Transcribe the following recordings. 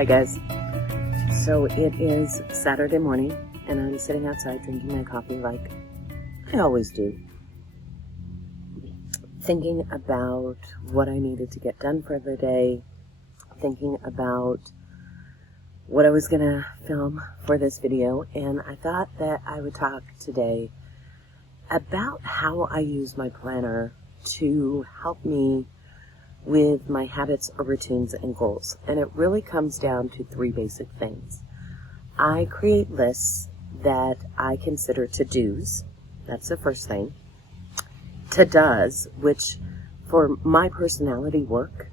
Hi guys. So it is Saturday morning and I'm sitting outside drinking my coffee like I always do. Thinking about what I needed to get done for the day. Thinking about what I was going to film for this video. And I thought that I would talk today about how I use my planner to help me with my habits or routines and goals. And it really comes down to three basic things. I create lists that I consider to-dos. That's the first thing. To-dos, which for my personality work.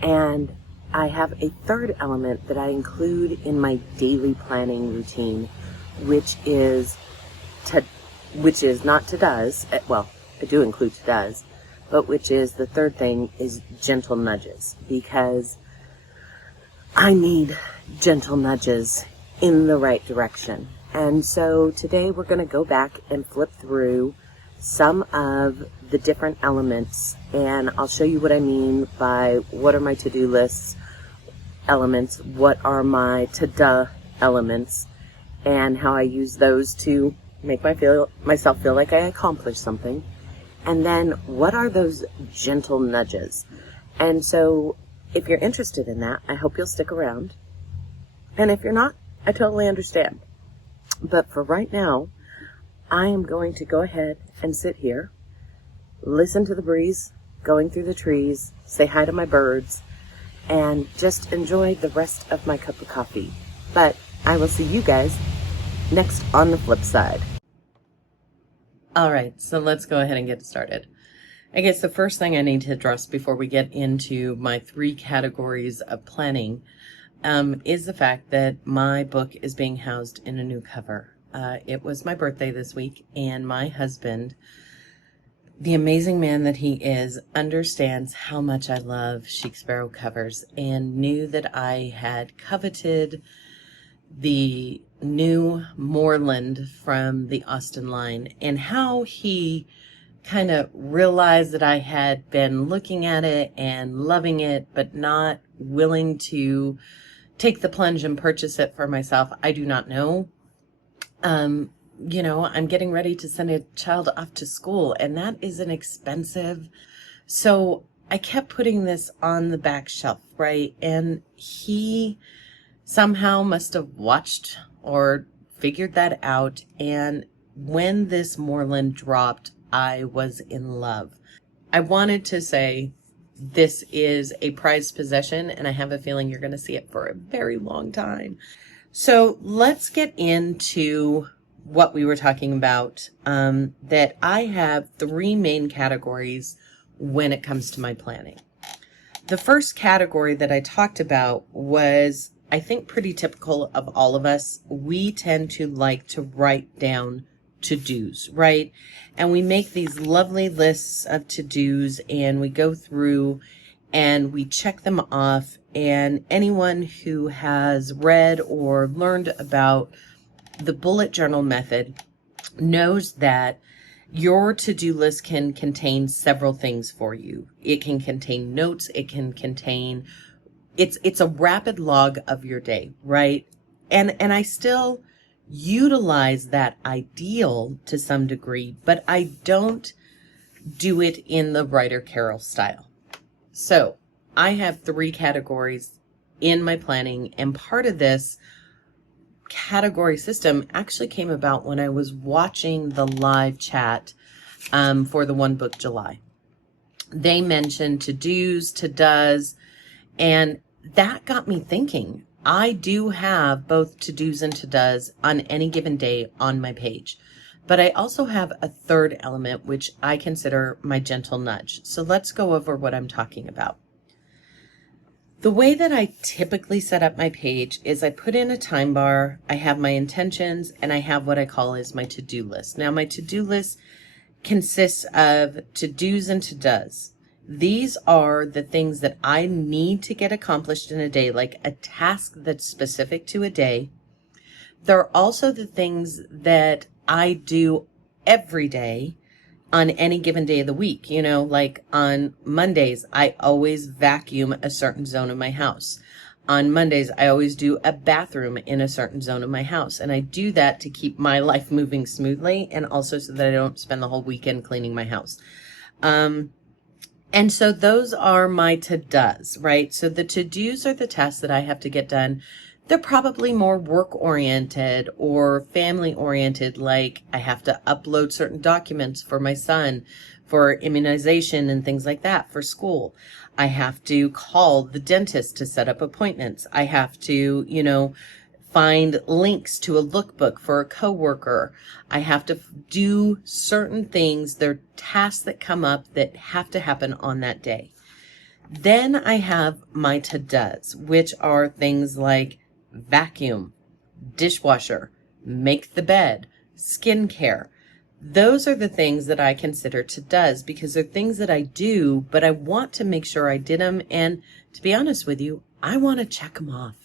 And I have a third element that I include in my daily planning routine, which is not to-dos. Well, I do include to-dos. But which is the third thing is gentle nudges, because I need gentle nudges in the right direction. And so today we're going to go back and flip through some of the different elements, and I'll show you what I mean by what are my to-do lists elements, what are my to-do elements, and how I use those to make myself feel like I accomplished something. And then, what are those gentle nudges? And so, if you're interested in that, I hope you'll stick around. And if you're not, I totally understand. But for right now, I am going to go ahead and sit here, listen to the breeze going through the trees, say hi to my birds, and just enjoy the rest of my cup of coffee. But I will see you guys next on the flip side. All right, so let's go ahead and get started. I guess the first thing I need to address before we get into my three categories of planning is the fact that my book is being housed in a new cover. It was my birthday this week, and my husband, the amazing man that he is, understands how much I love Chic Sparrow covers and knew that I had coveted the new Moreland from the Austen line, and how he kind of realized that I had been looking at it and loving it, but not willing to take the plunge and purchase it for myself. I do not know. I'm getting ready to send a child off to school, and that is an expensive. So I kept putting this on the back shelf, right? And he somehow must have watched or figured that out, and when this Moreland dropped, I was in love. I wanted to say this is a prized possession, and I have a feeling you're going to see it for a very long time. So let's get into what we were talking about, that I have three main categories when it comes to my planning. The first category that I talked about was, I think, pretty typical of all of us. We tend to like to write down to-dos, right? And we make these lovely lists of to-dos, and we go through and we check them off. And anyone who has read or learned about the bullet journal method knows that your to-do list can contain several things for you. It can contain notes. It can contain, it's a rapid log of your day, right? And I still utilize that ideal to some degree, but I don't do it in the Writer Carol style. So I have three categories in my planning, and part of this category system actually came about when I was watching the live chat for the One Book July. They mentioned to-dos, to-does, and that got me thinking. I do have both to-dos and to-does on any given day on my page, but I also have a third element, which I consider my gentle nudge. So let's go over what I'm talking about. The way that I typically set up my page is I put in a time bar, I have my intentions, and I have what I call is my to-do list. Now, my to-do list consists of to-dos and to-does. These are the things that I need to get accomplished in a day, like a task that's specific to a day. There are also the things that I do every day on any given day of the week. Like on Mondays, I always vacuum a certain zone of my house. on Mondays, I always do a bathroom in a certain zone of my house. And I do that to keep my life moving smoothly, and also so that I don't spend the whole weekend cleaning my house. And so those are my to-dos, right? So the to-dos are the tasks that I have to get done. They're probably more work-oriented or family-oriented, like I have to upload certain documents for my son for immunization and things like that for school. I have to call the dentist to set up appointments. I have to, find links to a lookbook for a coworker. I have to do certain things. They're tasks that come up that have to happen on that day. Then I have my to-dos, which are things like vacuum, dishwasher, make the bed, skincare. Those are the things that I consider to-dos because they're things that I do, but I want to make sure I did them. And to be honest with you, I want to check them off.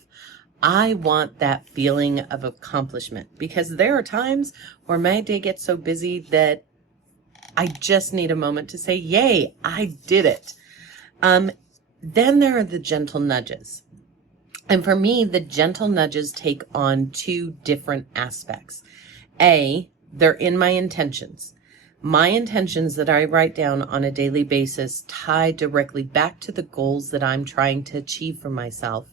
I want that feeling of accomplishment because there are times where my day gets so busy that I just need a moment to say, yay, I did it. Then there are the gentle nudges. And for me, the gentle nudges take on two different aspects. A, they're in my intentions. My intentions that I write down on a daily basis tie directly back to the goals that I'm trying to achieve for myself.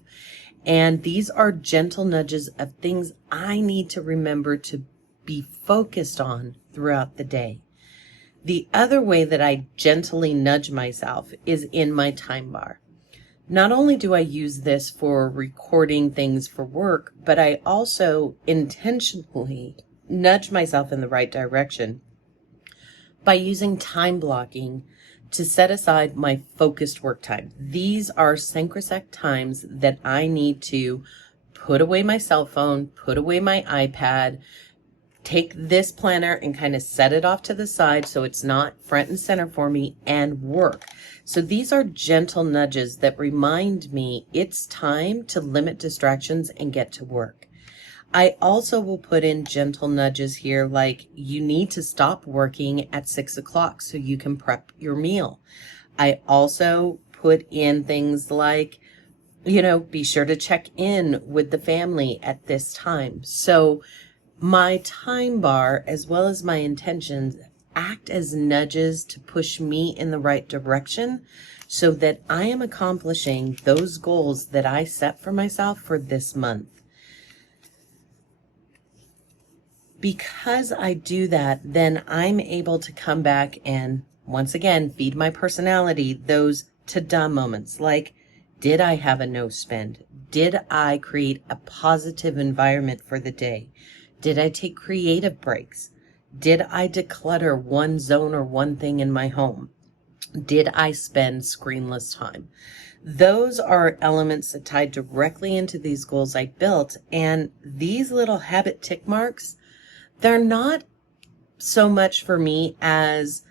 And these are gentle nudges of things I need to remember to be focused on throughout the day. The other way that I gently nudge myself is in my time bar. Not only do I use this for recording things for work, but I also intentionally nudge myself in the right direction by using time blocking to set aside my focused work time. These are synchronous times that I need to put away my cell phone, put away my iPad, take this planner and kind of set it off to the side so it's not front and center for me, and work. So these are gentle nudges that remind me it's time to limit distractions and get to work. I also will put in gentle nudges here, like you need to stop working at 6 o'clock so you can prep your meal. I also put in things like, be sure to check in with the family at this time. So my time bar, as well as my intentions, act as nudges to push me in the right direction so that I am accomplishing those goals that I set for myself for this month. Because I do that, then I'm able to come back and once again feed my personality those to-do moments, like, did I have a no spend? Did I create a positive environment for the day? Did I take creative breaks? Did I declutter one zone or one thing in my home? Did I spend screenless time? Those are elements that tie directly into these goals I built, and these little habit tick marks, they're not so much for me as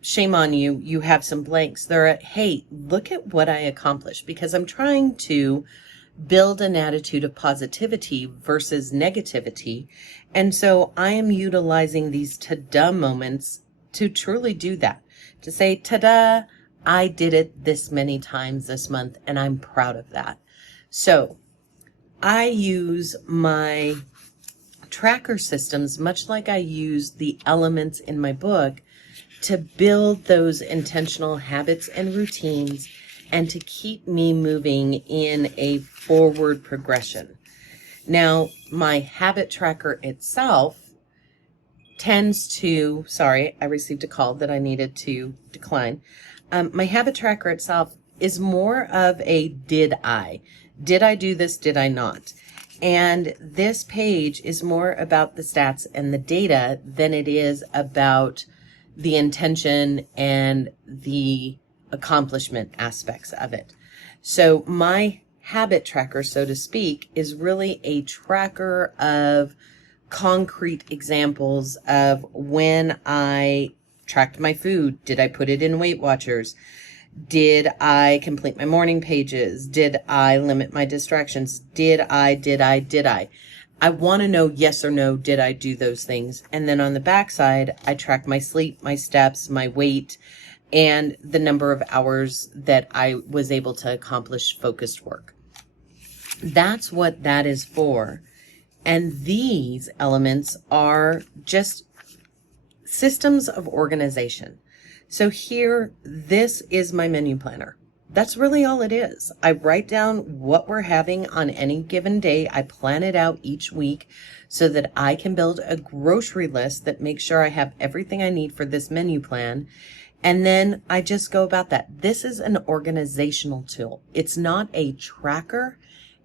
shame on you, you have some blanks. They're hey, look at what I accomplished, because I'm trying to build an attitude of positivity versus negativity. And so I am utilizing these ta-da moments to truly do that, to say, ta-da, I did it this many times this month, and I'm proud of that. So I use my tracker systems, much like I use the elements in my book, to build those intentional habits and routines and to keep me moving in a forward progression. Now, my habit tracker itself tends to, I received a call that I needed to decline. My habit tracker itself is more of a did I do this, did I not? And this page is more about the stats and the data than it is about the intention and the accomplishment aspects of it. So my habit tracker, so to speak, is really a tracker of concrete examples of when I tracked my food. Did I put it in Weight Watchers? Did I complete my morning pages? Did I limit my distractions? Did I? I want to know yes or no, did I do those things? And then on the backside, I track my sleep, my steps, my weight, and the number of hours that I was able to accomplish focused work. That's what that is for. And these elements are just systems of organization. So here, this is my menu planner. That's really all it is. I write down what we're having on any given day. I plan it out each week so that I can build a grocery list that makes sure I have everything I need for this menu plan. And then I just go about that. This is an organizational tool. It's not a tracker.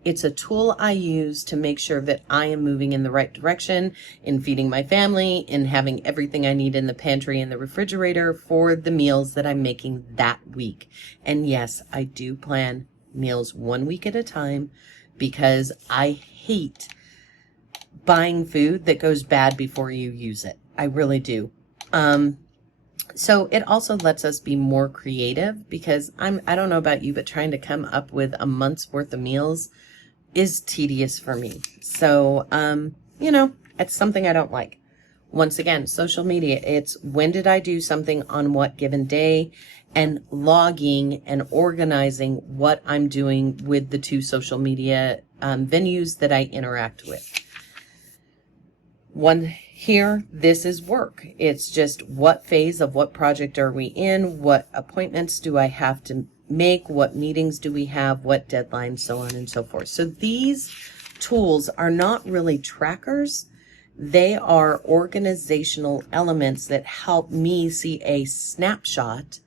It's a tool I use to make sure that I am moving in the right direction in feeding my family, in having everything I need in the pantry and the refrigerator for the meals that I'm making that week. And yes, I do plan meals 1 week at a time because I hate buying food that goes bad before you use it. I really do. So it also lets us be more creative because I don't know about you, but trying to come up with a month's worth of meals is tedious for me. So, it's something I don't like. Once again, social media, it's when did I do something on what given day, and logging and organizing what I'm doing with the 2 social media venues that I interact with. One here, this is work. It's just what phase of what project are we in? What appointments do I have to make? What meetings do we have? What deadlines? So on and so forth. So these tools are not really trackers. They are organizational elements that help me see a snapshot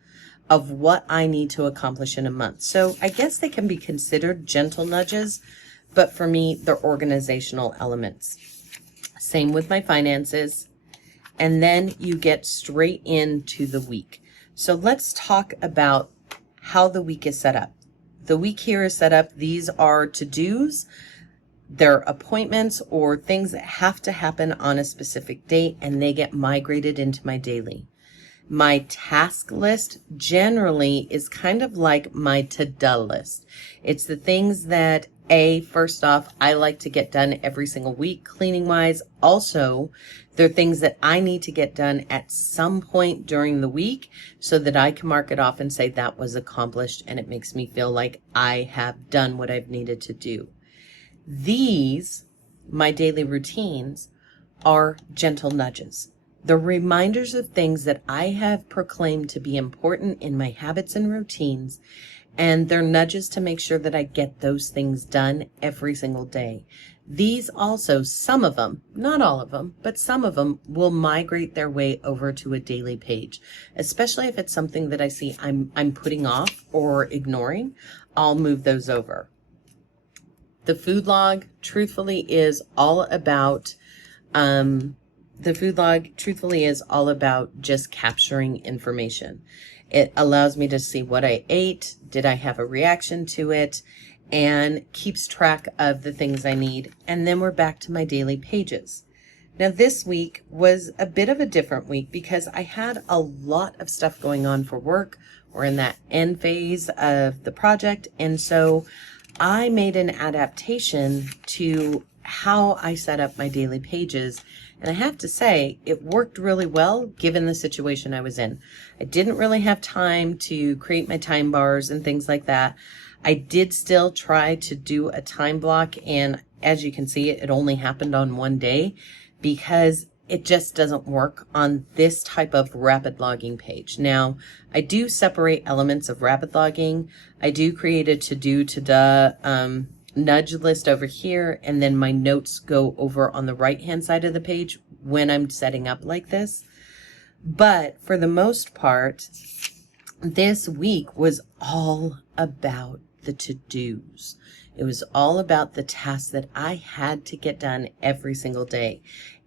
of what I need to accomplish in a month. So I guess they can be considered gentle nudges, but for me, they're organizational elements. Same with my finances. And then you get straight into the week. So let's talk about how the week is set up. The week here is set up. These are to-dos. They're appointments or things that have to happen on a specific date, and they get migrated into my daily. My task list generally is kind of like my to-do list. It's the things that first off, I like to get done every single week, cleaning wise. Also, they're things that I need to get done at some point during the week so that I can mark it off and say that was accomplished, and it makes me feel like I have done what I've needed to do. These, my daily routines, are gentle nudges. The reminders of things that I have proclaimed to be important in my habits and routines, and they're nudges to make sure that I get those things done every single day. These also, some of them, not all of them, but some of them will migrate their way over to a daily page, especially if it's something that I see I'm putting off or ignoring. I'll move those over. The food log, truthfully, is all about just capturing information. It allows me to see what I ate, did I have a reaction to it, and keeps track of the things I need. And then we're back to my daily pages. Now this week was a bit of a different week because I had a lot of stuff going on for work. We're in that end phase of the project, and so I made an adaptation to how I set up my daily pages. And I have to say, it worked really well given the situation I was in. I didn't really have time to create my time bars and things like that. I did still try to do a time block, and as you can see, it only happened on one day because it just doesn't work on this type of rapid logging page. Now, I do separate elements of rapid logging. I do create a to-do nudge list over here, and then my notes go over on the right-hand side of the page when I'm setting up like this. But for the most part, this week was all about the to-dos. It was all about the tasks that I had to get done every single day.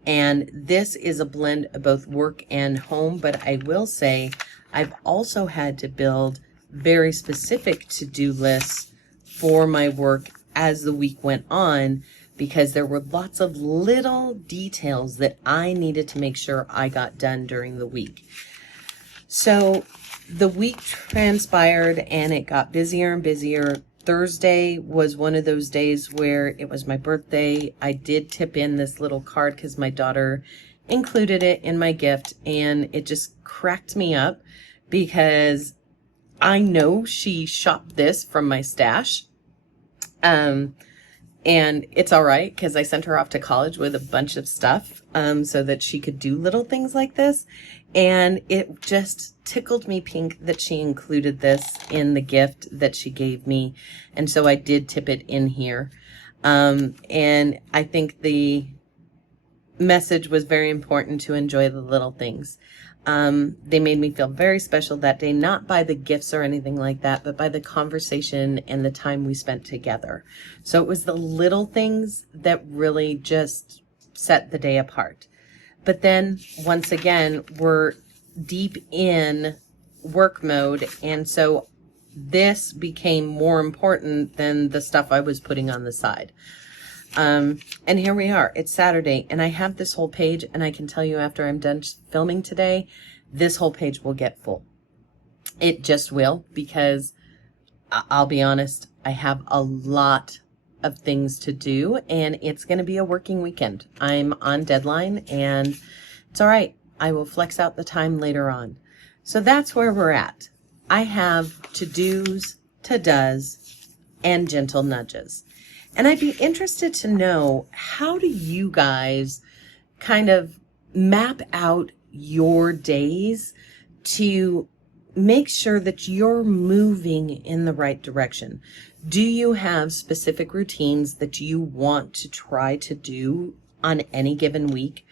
And this is a blend of both work and home, but I will say I've also had to build very specific to-do lists for my work as the week went on, because there were lots of little details that I needed to make sure I got done during the week. So the week transpired and it got busier and busier. Thursday was one of those days where it was my birthday. I did tip in this little card because my daughter included it in my gift, and it just cracked me up because I know she shopped this from my stash. And it's all right because I sent her off to college with a bunch of stuff so that she could do little things like this. And it just tickled me pink that she included this in the gift that she gave me. And so I did tip it in here. And I think the message was very important to enjoy the little things. They made me feel very special that day, not by the gifts or anything like that, but by the conversation and the time we spent together. So it was the little things that really just set the day apart. But then once again, we're deep in work mode. And so this became more important than the stuff I was putting on the side. And here we are. It's Saturday, and I have this whole page, and I can tell you after I'm done filming today, this whole page will get full. It just will, because I'll be honest, I have a lot of things to do, and it's going to be a working weekend. I'm on deadline, and it's all right. I will flex out the time later on. So that's where we're at. I have to-dos, to-does, and gentle nudges. And I'd be interested to know, how do you guys kind of map out your days to make sure that you're moving in the right direction? Do you have specific routines that you want to try to do on any given week?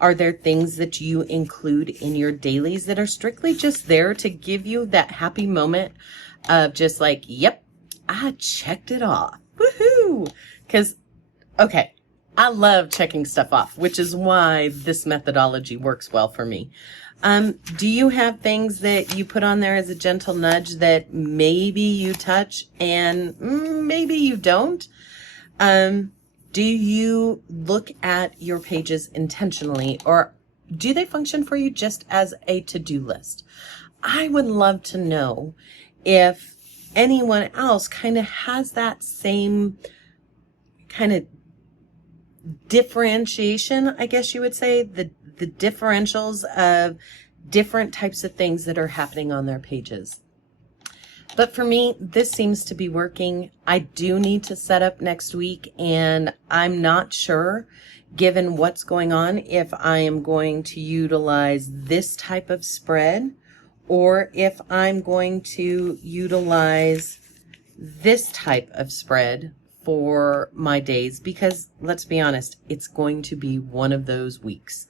Are there things that you include in your dailies that are strictly just there to give you that happy moment of just like, yep, I checked it off. Woohoo! Because, okay, I love checking stuff off, which is why this methodology works well for me. Do you have things that you put on there as a gentle nudge that maybe you touch and maybe you don't? Do you look at your pages intentionally, or do they function for you just as a to-do list? I would love to know if anyone else kind of has that same kind of differentiation, I guess you would say, the differentials of different types of things that are happening on their pages. But for me, this seems to be working. I do need to set up next week, and I'm not sure, given what's going on, if I am going to utilize this type of spread or if I'm going to utilize this type of spread for my days, because let's be honest, it's going to be one of those weeks.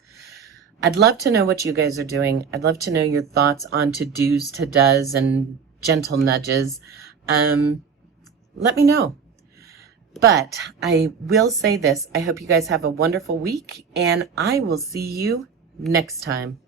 I'd love to know what you guys are doing. I'd love to know your thoughts on to-dos, to-does, and gentle nudges. Let me know. But I will say this. I hope you guys have a wonderful week, and I will see you next time.